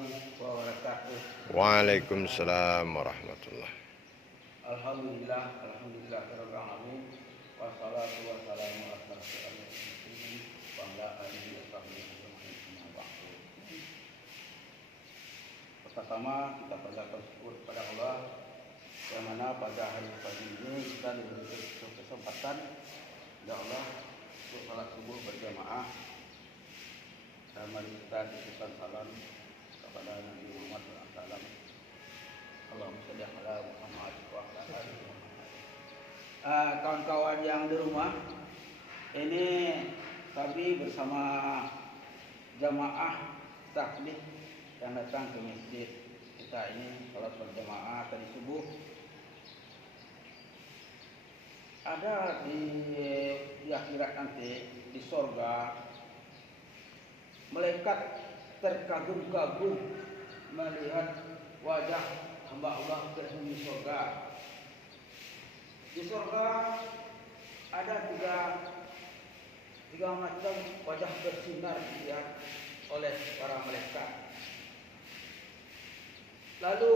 warahmatullahi wabarakatuh. Waalaikumsalam warahmatullah. Alhamdulillah rabbil alamin. Wassalatu wassalamu ala asyrofil mursalin wa ala alihi washabbihi ajmain. Pertama kita panjatkan syukur kepada Allah yang mana pada hari pagi ini kita diberi kesempatan oleh Allah untuk salat subuh berjamaah. Dan mari kita titipkan salam kepada Nabi Muhammad SAW. Allahumma shalli ala Muhammad wa ala ali Muhammad. Kawan-kawan yang di rumah, ini kami bersama jamaah taklim yang datang ke masjid kita ini salat berjamaah tadi subuh. Ada di akhirat nanti di sorga, malaikat terkagum-kagum melihat wajah hamba Allah penghuni sorga. Di sorga ada tiga macam wajah bersinar dilihat oleh para malaikat. Lalu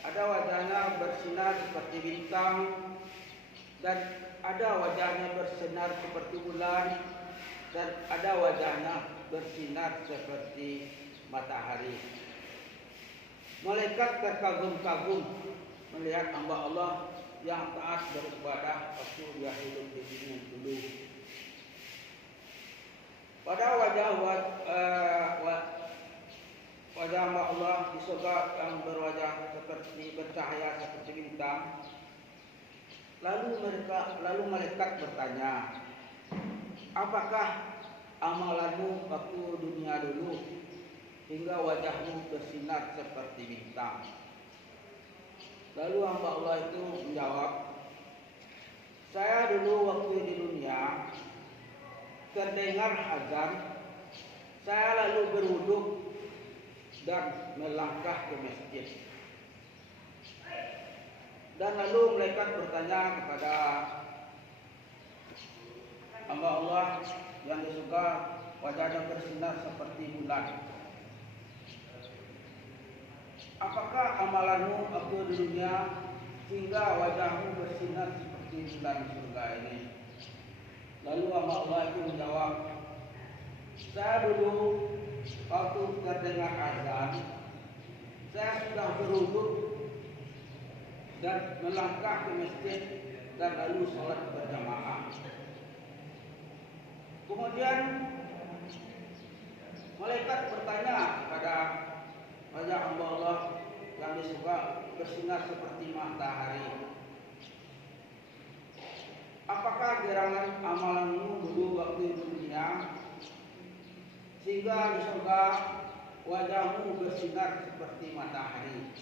ada wajahnya bersinar seperti bintang, dan ada wajahnya bersinar seperti bulan, dan ada wajahnya bersinar seperti matahari. Malaikat terkagum-kagum melihat hamba Allah yang taat beribadah waktu dia hidup di dunia dulu. Pada wajah hamba Allah di surga yang berwajah seperti bercahaya seperti bintang. Lalu malaikat bertanya, apakah amalanmu waktu dunia dulu hingga wajahmu bersinar seperti bintang? Lalu hamba Allah itu menjawab, saya dulu waktu di dunia terdengar azan, saya lalu berwudu dan melangkah ke masjid. Dan lalu malaikat bertanya kepada hamba Allah yang di surga, wajahnya bersinar seperti bulan, apakah amalanmu waktu di dunia sehingga wajahmu bersinar seperti bulan surga ini? Lalu hamba Allah itu menjawab, saya dulu waktu terdengar azan, saya sudah berwudu dan melangkah ke masjid dan lalu sholat berjamaah. Kemudian malaikat bertanya kepada wajah hamba Allah yang di surga bersinar seperti matahari, apakah gerangan amalanmu dulu waktu di dunia sehingga di surga wajahmu bersinar seperti matahari?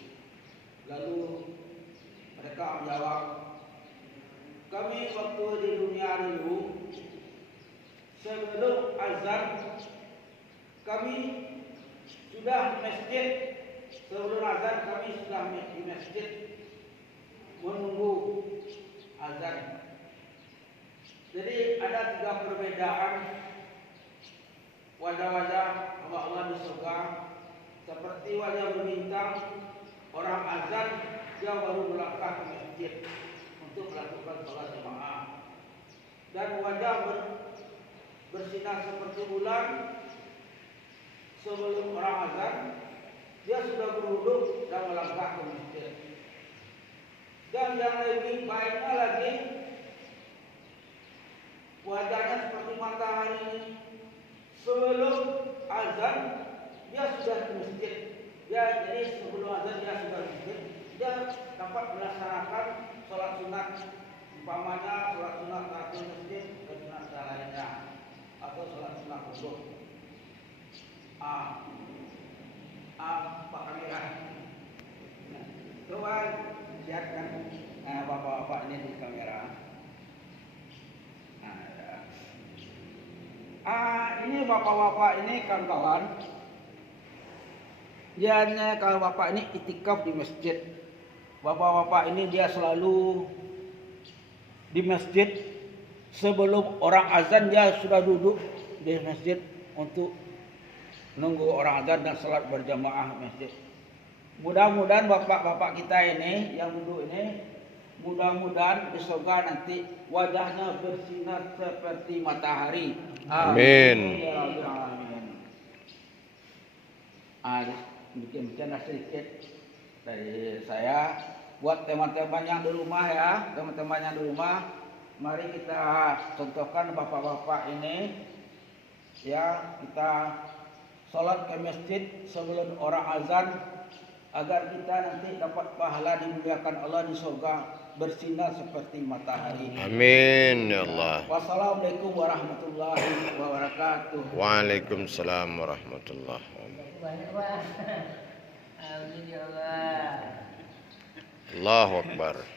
Lalu mereka menjawab, kami waktu di dunia dulu sebelum azan kami sudah masjid, sebelum azan kami sudah di masjid menunggu azan. Jadi ada tiga perbedaan wajah-wajah hamba Allah di surga. Seperti wajah berbintang, orang azan dia baru melangkah ke masjid untuk melakukan sholat jamaah. Dan wajah bersinar seperti bulan, sebelum orang azan dia sudah berwudu dan melangkah ke masjid. Dan yang lebih baiknya lagi, wajahnya seperti matahari, sebelum azan dia sudah ke masjid. Jadi sebelum azan dia sudah ke masjid, dia dapat melaksanakan sholat sunat, umpamanya sholat sunat tahiyatul masjid dan sunat lainnya, atau sholat sunat wudu. Pak Kamera, coba lihatkan bapak-bapak ini di kamera. Ini bapak-bapak ini kawan-kawan. Dia kalau bapak ini itikaf di masjid. Bapak-bapak ini dia selalu di masjid sebelum orang azan dia sudah duduk di masjid untuk nunggu orang azan dan salat berjamaah masjid. Mudah-mudahan bapak-bapak kita ini yang duduk ini, mudah-mudahan di surga nanti wajahnya bersinar seperti matahari. Amin. Ya Rabbal Alamin. Bikin bercanda sedikit dari saya buat teman-teman yang di rumah ya, teman-teman yang di rumah, mari kita contohkan bapak-bapak ini ya, kita sholat ke masjid sebelum orang azan agar kita nanti dapat pahala dimuliakan Allah di surga bersinar seperti matahari. Amin ya Allah. Wassalamualaikum warahmatullahi wabarakatuh. Waalaikumsalam warahmatullahi wabarakatuh. Amin ya Allah. Allahu Akbar.